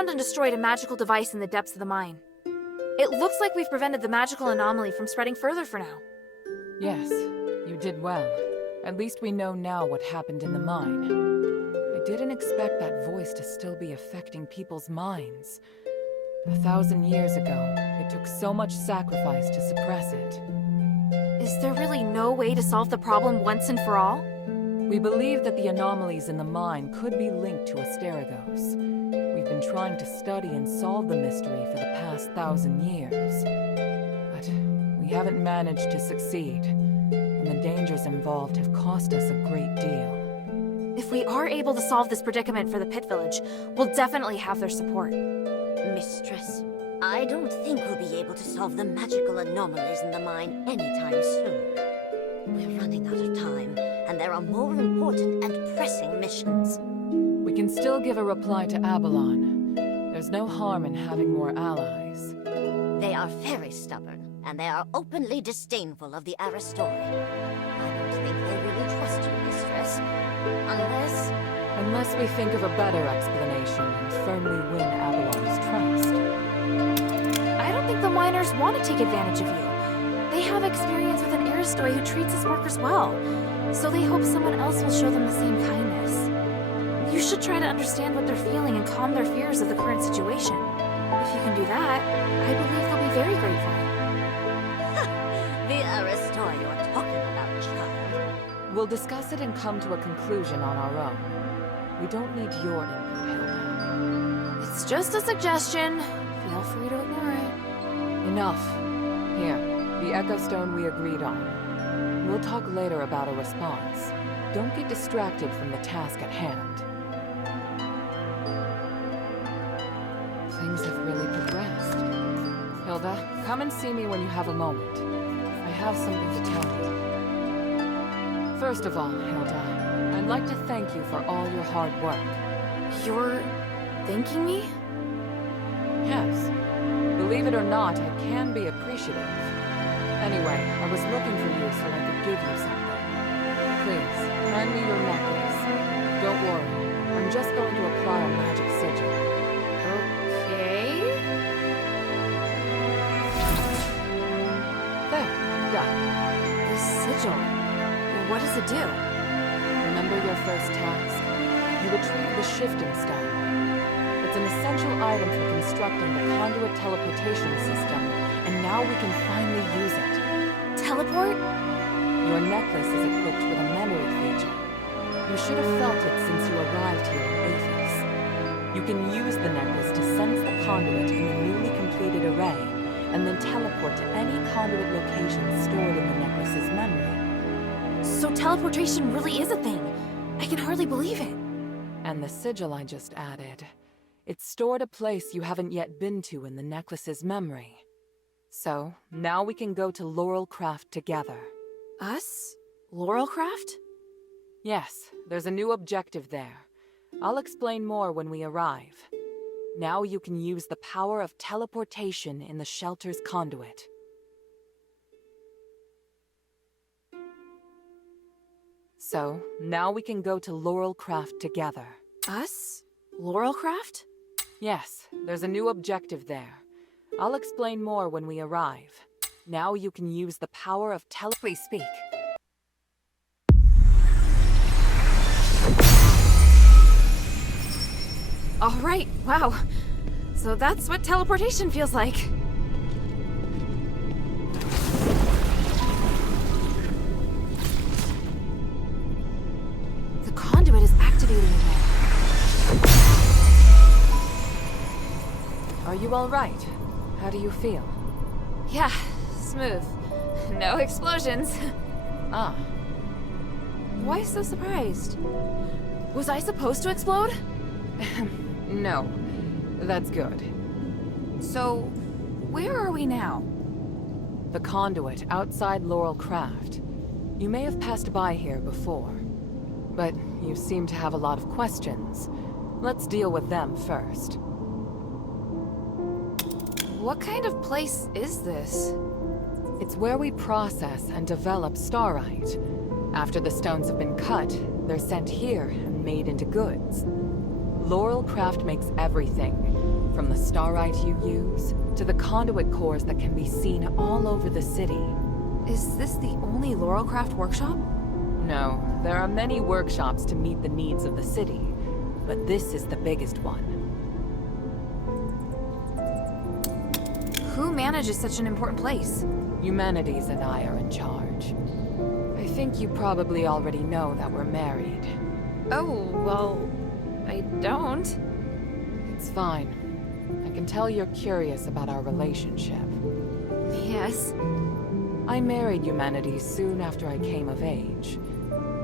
found and destroyed a magical device in the depths of the mine. It looks like we've prevented the magical anomaly from spreading further for now. Yes, you did well. At least we know now what happened in the mine. I didn't expect that voice to still be affecting people's minds. 1,000 years ago, it took so much sacrifice to suppress it. Is there really no way to solve the problem once and for all? We believe that the anomalies in the mine could be linked to Asterigos. We've been trying to study and solve the mystery for the past 1,000 years. But we haven't managed to succeed, and the dangers involved have cost us a great deal. If we are able to solve this predicament for the Pit Village, we'll definitely have their support. Mistress, I don't think we'll be able to solve the magical anomalies in the mine anytime soon. We're running out of time, and there are more important and pressing missions. We can still give a reply to Abalon. There's no harm in having more allies. They are very stubborn, and they are openly disdainful of the Aristori. I don't think they really trust you, Mistress. Unless we think of a better explanation and firmly win Abalon's trust. I don't think the miners want to take advantage of you. They have experience with an Aristoi who treats his workers well, so they hope someone else will show them the same kindness. You should try to understand what they're feeling and calm their fears of the current situation. If you can do that, I believe they'll be very grateful. The Aristoi you're talking about, child. We'll discuss it and come to a conclusion on our own. We don't need your input, Hilda. It's just a suggestion. Feel free to ignore it. Enough. Here, the Echo Stone we agreed on. We'll talk later about a response. Don't get distracted from the task at hand. Things have really progressed. Hilda, come and see me when you have a moment. I have something to tell you. First of all, Hilda, I'd like to thank you for all your hard work. You're thanking me? Yes. Believe it or not, I can be appreciative. Anyway, I was looking for you so I could give you something. Please, hand me your necklace. Don't worry, I'm just going to apply a magic sigil. Okay. There, done. The sigil. What does it do? Remember your first task? You retrieve the shifting stone. It's an essential item for constructing the conduit teleportation system, and now we can finally use it. Teleport? Your necklace is equipped with a memory feature. You should have felt it since you arrived here in Athos. You can use the necklace to sense the conduit in the newly completed array, and then teleport to any conduit location stored in the necklace's memory. So teleportation really is a thing. I can hardly believe it. And the sigil I just added. It's stored a place you haven't yet been to in the necklace's memory. So, now we can go to Laurelcraft together. Us? Laurelcraft? Yes, there's a new objective there. I'll explain more when we arrive. Now you can use the power of teleportation in the shelter's conduit. So, now we can go to Laurelcraft together. Us? Laurelcraft? Yes, there's a new objective there. I'll explain more when we arrive. Now you can use the power of Please speak. All right, wow. So that's what teleportation feels like. The conduit is activating again. Are you all right? How do you feel? Yeah, smooth. No explosions. Ah. Why so surprised? Was I supposed to explode? No. That's good. So, where are we now? The conduit outside Laurelcraft. You may have passed by here before, but you seem to have a lot of questions. Let's deal with them first. What kind of place is this? It's where we process and develop starite. After the stones have been cut, they're sent here and made into goods. Laurelcraft makes everything, From the starite you use, to the conduit cores that can be seen all over the city. Is this the only Laurelcraft workshop? No, there are many workshops to meet the needs of the city, but this is the biggest one. Who manages such an important place? Humanities and I are in charge. I think you probably already know that we're married. Oh, well, I don't. It's fine. I can tell you're curious about our relationship. Yes. I married Humanities soon after I came of age.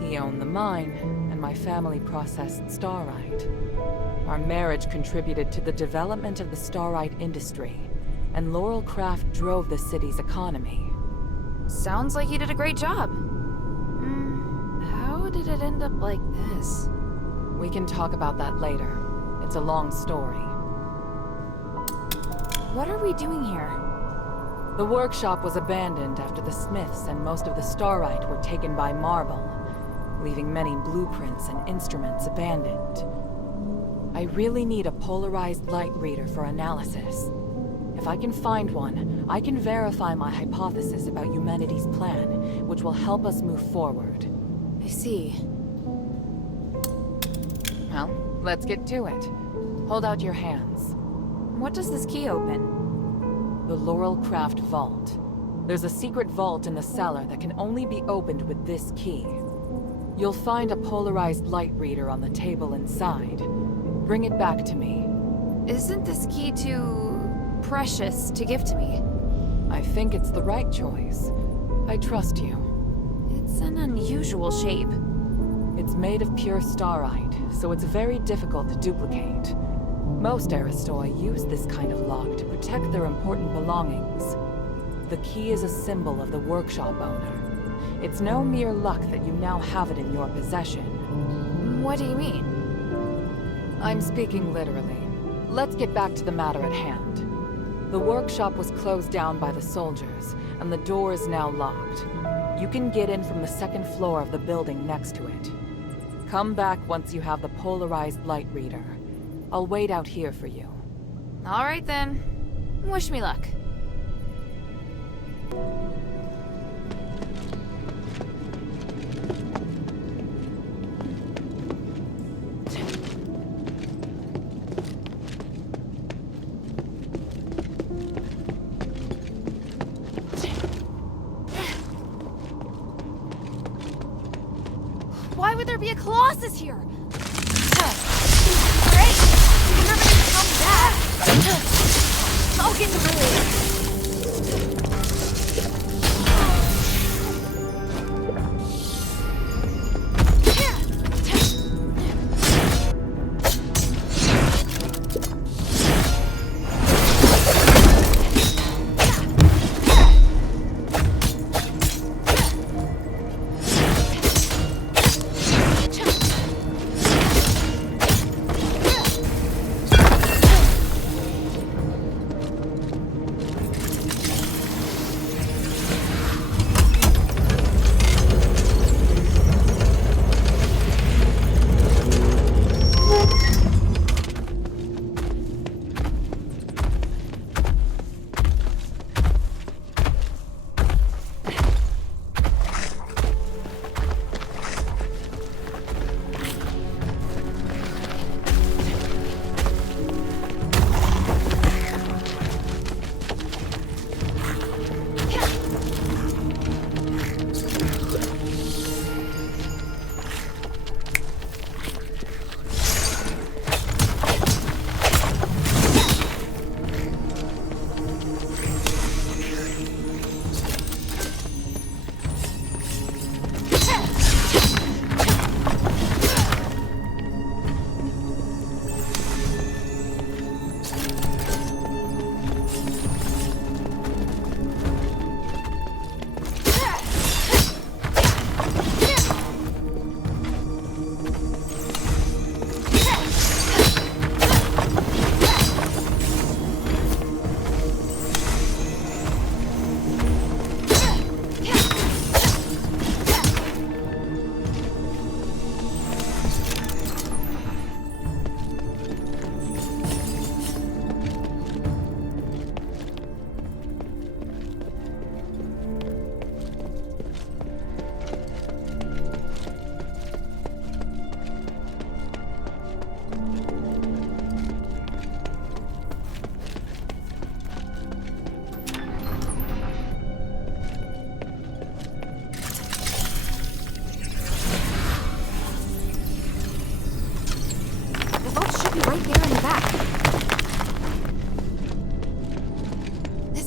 He owned the mine, and my family processed starite. Our marriage contributed to the development of the starite industry, and Laurelcraft drove the city's economy. Sounds like you did a great job. How did it end up like this? We can talk about that later. It's a long story. What are we doing here? The workshop was abandoned after the Smiths and most of the starite were taken by Marble, leaving many blueprints and instruments abandoned. I really need a polarized light reader for analysis. If I can find one, I can verify my hypothesis about humanity's plan, which will help us move forward. I see. Well, let's get to it. Hold out your hands. What does this key open? The Laurelcraft Vault. There's a secret vault in the cellar that can only be opened with this key. You'll find a polarized light reader on the table inside. Bring it back to me. Isn't this key too precious to give to me? I think it's the right choice. I trust you. It's an unusual shape. It's made of pure starite, so it's very difficult to duplicate. Most Aristoi use this kind of lock to protect their important belongings. The key is a symbol of the workshop owner. It's no mere luck that you now have it in your possession. What do you mean? I'm speaking literally. Let's get back to the matter at hand. The workshop was closed down by the soldiers, and the door is now locked. You can get in from the second floor of the building next to it. Come back once you have the polarized light reader. I'll wait out here for you. All right then. Wish me luck. Why would there be a Colossus here? Great! You're gonna come back! I'll get to the later.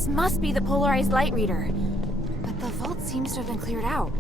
This must be the polarized light reader. But the vault seems to have been cleared out.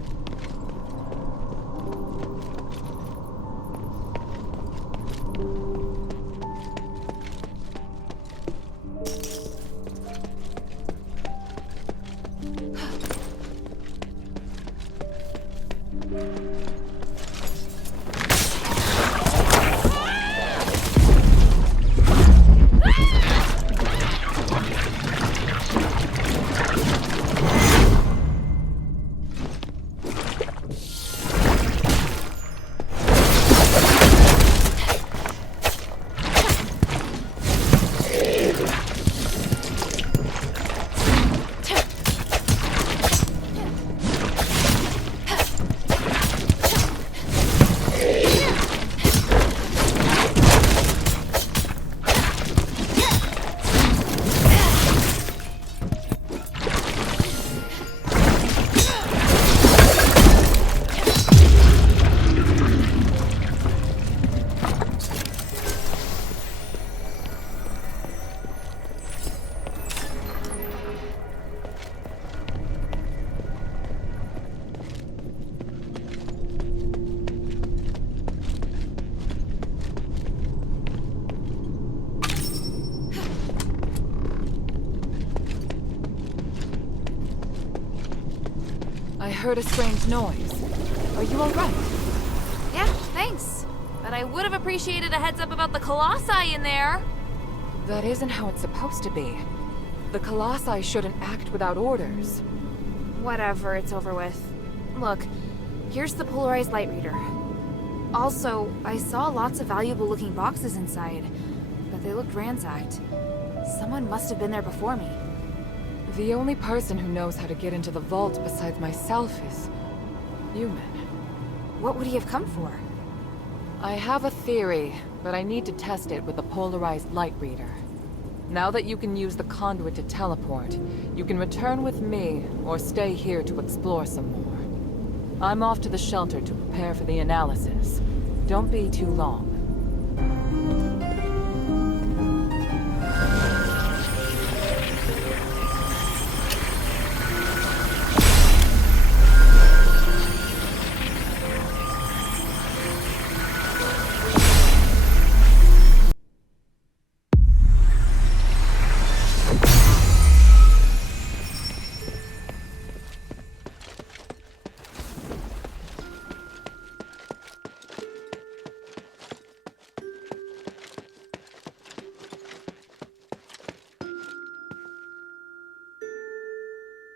I heard a strange noise. Are you alright? Yeah, thanks. But I would have appreciated a heads up about the colossi in there. That isn't how it's supposed to be. The colossi shouldn't act without orders. Whatever, it's over with. Look, here's the polarized light reader. Also, I saw lots of valuable looking boxes inside, but they looked ransacked. Someone must have been there before me. The only person who knows how to get into the vault besides myself is human. What would he have come for? I have a theory, but I need to test it with a polarized light reader. Now that you can use the conduit to teleport, you can return with me or stay here to explore some more. I'm off to the shelter to prepare for the analysis. Don't be too long.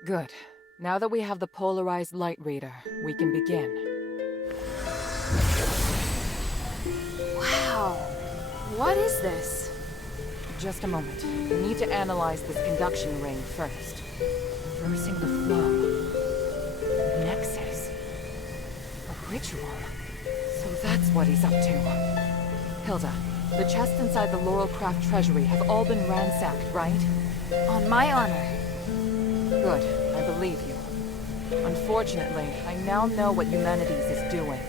Good. Now that we have the polarized light reader, we can begin. Wow. What is this? Just a moment. We need to analyze this conduction ring first. Reversing the flow. Nexus. A ritual. So that's what he's up to. Hilda, the chests inside the Laurelcraft treasury have all been ransacked, right? On my honor. Good. I believe you. Unfortunately, I now know what Humanities is doing.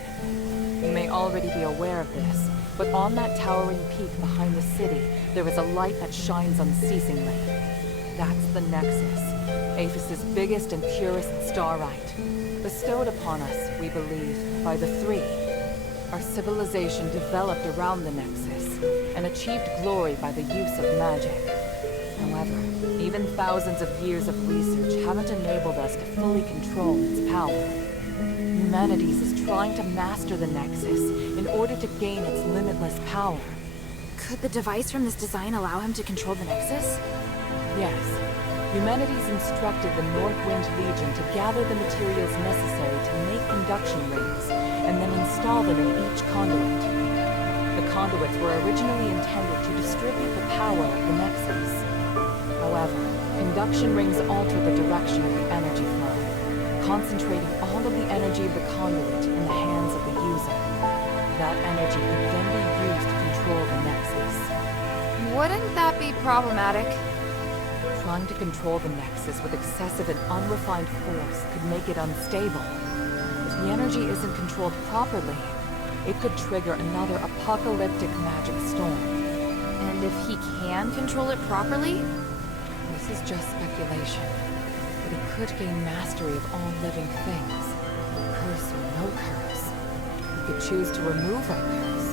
You may already be aware of this, but on that towering peak behind the city, there is a light that shines unceasingly. That's the Nexus, Aphis's biggest and purest starlight. Bestowed upon us, we believe, by the Three. Our civilization developed around the Nexus, and achieved glory by the use of magic. However, even thousands of years of research haven't enabled us to fully control its power. Humanities is trying to master the Nexus in order to gain its limitless power. Could the device from this design allow him to control the Nexus? Yes. Humanities instructed the Northwind Legion to gather the materials necessary to make conduction rings, and then install them in each conduit. The conduits were originally intended to distribute the power of the Nexus. However, conduction rings alter the direction of the energy flow, concentrating all of the energy of the conduit in the hands of the user. That energy could then be used to control the Nexus. Wouldn't that be problematic? Trying to control the Nexus with excessive and unrefined force could make it unstable. If the energy isn't controlled properly, it could trigger another apocalyptic magic storm. And if he can control it properly? The This is just speculation, but he could gain mastery of all living things, curse or no curse. He could choose to remove our curse.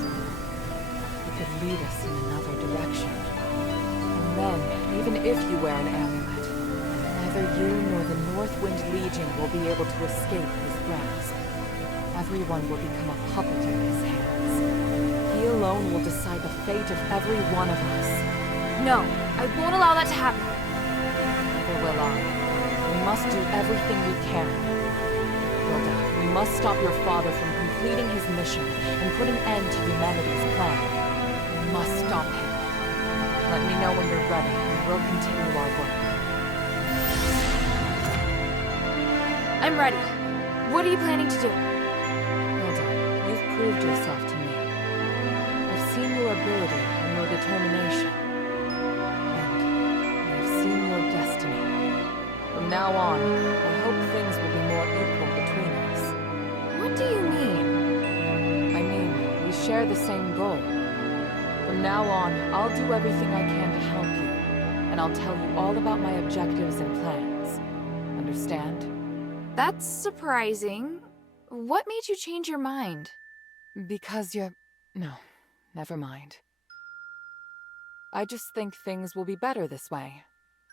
He could lead us in another direction. And then, even if you wear an amulet, neither you nor the Northwind Legion will be able to escape his grasp. Everyone will become a puppet in his hands. He alone will decide the fate of every one of us. No, I won't allow that to happen. Neither will I. We must do everything we can. Hilda, we must stop your father from completing his mission and put an end to humanity's plan. We must stop him. Let me know when you're ready, and we'll continue our work. I'm ready. What are you planning to do? Hilda, you've proved yourself to me. I've seen your ability and your determination. And I've seen your destiny. From now on, I hope things will be more equal between us. What do you mean? I mean, we share the same goal. From now on, I'll do everything I can to help you, and I'll tell you all about my objectives and plans. Understand? That's surprising. What made you change your mind? Because you're... No, never mind. I just think things will be better this way.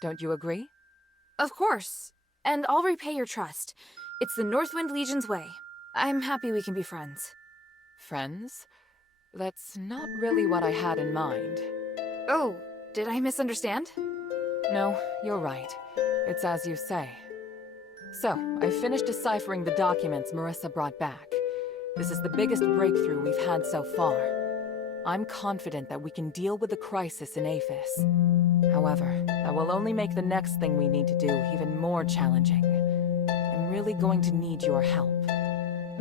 Don't you agree? Of course. And I'll repay your trust. It's the Northwind Legion's way. I'm happy we can be friends. Friends? That's not really what I had in mind. Oh, did I misunderstand? No, you're right. It's as you say. So, I finished deciphering the documents Marissa brought back. This is the biggest breakthrough we've had so far. I'm confident that we can deal with the crisis in Aphis. However, that will only make the next thing we need to do even more challenging. I'm really going to need your help.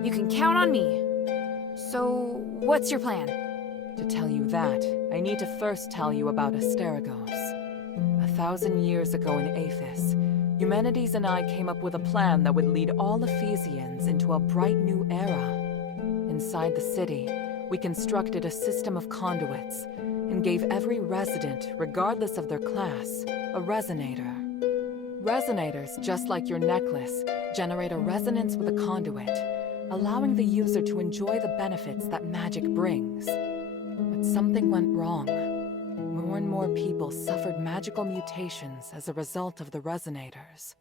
You can count on me. So, what's your plan? To tell you that, I need to first tell you about Asterigos. 1,000 years ago in Aphis, Humanities and I came up with a plan that would lead all Ephesians into a bright new era. Inside the city, we constructed a system of conduits and gave every resident, regardless of their class, a resonator. Resonators, just like your necklace, generate a resonance with a conduit, allowing the user to enjoy the benefits that magic brings. But something went wrong. More and more people suffered magical mutations as a result of the resonators.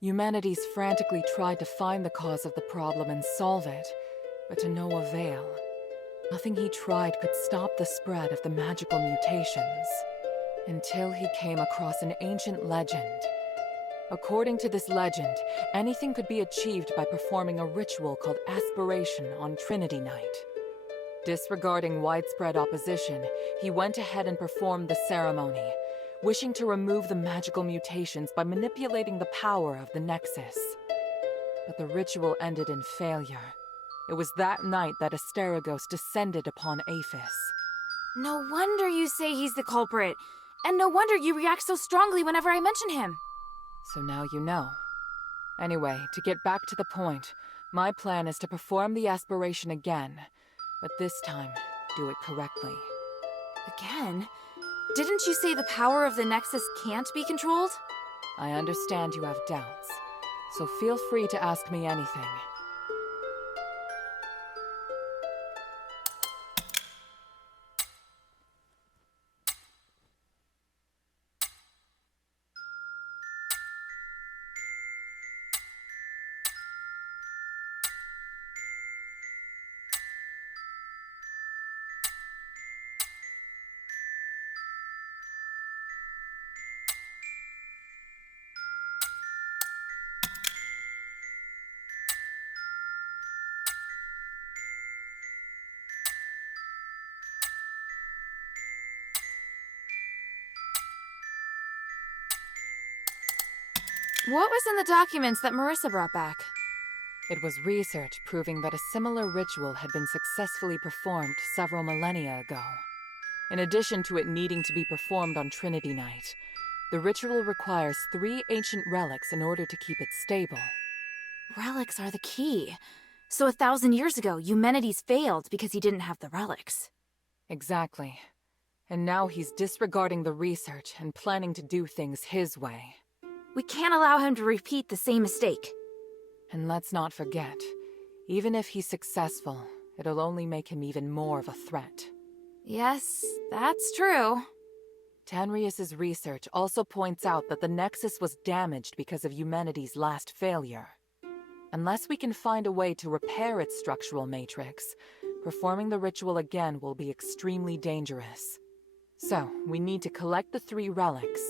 Humanities frantically tried to find the cause of the problem and solve it, but to no avail. Nothing he tried could stop the spread of the magical mutations, until he came across an ancient legend. According to this legend, anything could be achieved by performing a ritual called aspiration on Trinity Night. Disregarding widespread opposition, he went ahead and performed the ceremony, wishing to remove the magical mutations by manipulating the power of the Nexus. But the ritual ended in failure. It was that night that Asterigos descended upon Aphis. No wonder you say he's the culprit. And no wonder you react so strongly whenever I mention him. So now you know. Anyway, to get back to the point, my plan is to perform the aspiration again, but this time, do it correctly. Again? Didn't you say the power of the Nexus can't be controlled? I understand you have doubts, so feel free to ask me anything. What was in the documents that Marissa brought back? It was research proving that a similar ritual had been successfully performed several millennia ago. In addition to it needing to be performed on Trinity Night, the ritual requires 3 ancient relics in order to keep it stable. Relics are the key. So 1,000 years ago, Eumenides failed because he didn't have the relics. Exactly. And now he's disregarding the research and planning to do things his way. We can't allow him to repeat the same mistake. And let's not forget, even if he's successful, it'll only make him even more of a threat. Yes, that's true. Tanrius's research also points out that the Nexus was damaged because of humanity's last failure. Unless we can find a way to repair its structural matrix, performing the ritual again will be extremely dangerous. So, we need to collect the 3 relics,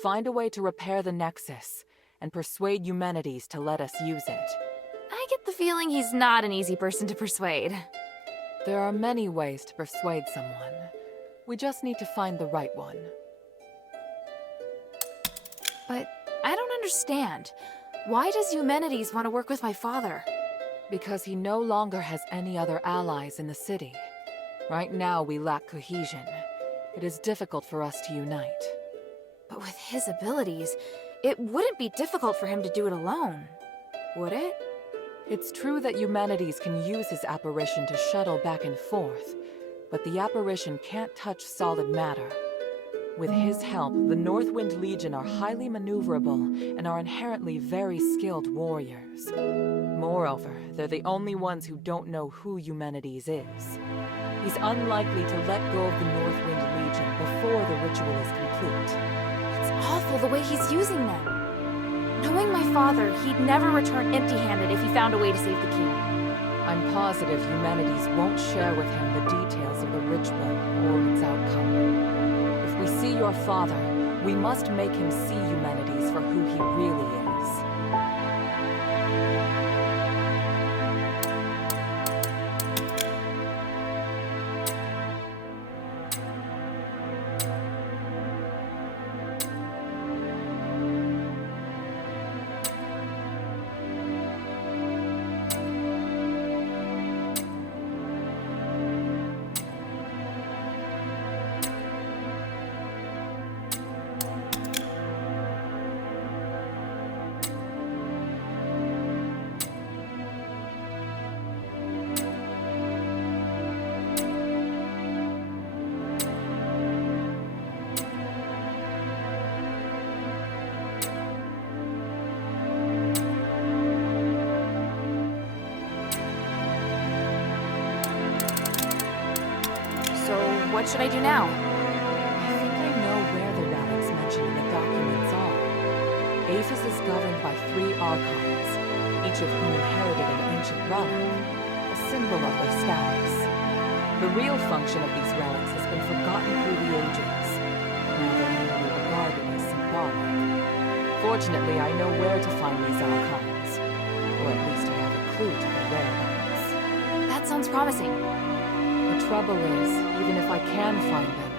find a way to repair the Nexus, and persuade Eumenides to let us use it. I get the feeling he's not an easy person to persuade. There are many ways to persuade someone. We just need to find the right one. But I don't understand. Why does Eumenides want to work with my father? Because he no longer has any other allies in the city. Right now, we lack cohesion. It is difficult for us to unite. But with his abilities, it wouldn't be difficult for him to do it alone, would it? It's true that Eumenides can use his apparition to shuttle back and forth, but the apparition can't touch solid matter. With his help, the Northwind Legion are highly maneuverable and are inherently very skilled warriors. Moreover, they're the only ones who don't know who Eumenides is. He's unlikely to let go of the Northwind Legion before the ritual is complete. It's awful the way he's using them. Knowing my father, he'd never return empty-handed if he found a way to save the king. I'm positive Eumenides won't share with him the details of the ritual or its outcome. If we see your father, we must make him see Eumenides for who he really is. So, what should I do now? I think I know where the relics mentioned in the documents are. Aphis is governed by 3 archons, each of whom inherited an ancient relic, a symbol of their status. The real function of these relics has been forgotten through the ages. Now they're merely regarded as symbolic. Fortunately, I know where to find these archons, or at least I have a clue to their whereabouts. That sounds promising. The trouble is, even if I can find them,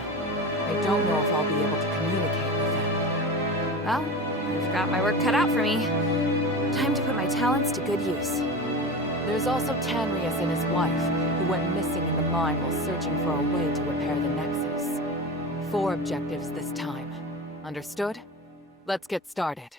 I don't know if I'll be able to communicate with them. Well, I've got my work cut out for me. Time to put my talents to good use. There's also Tanrius and his wife, who went missing in the mine while searching for a way to repair the Nexus. 4 objectives this time. Understood? Let's get started.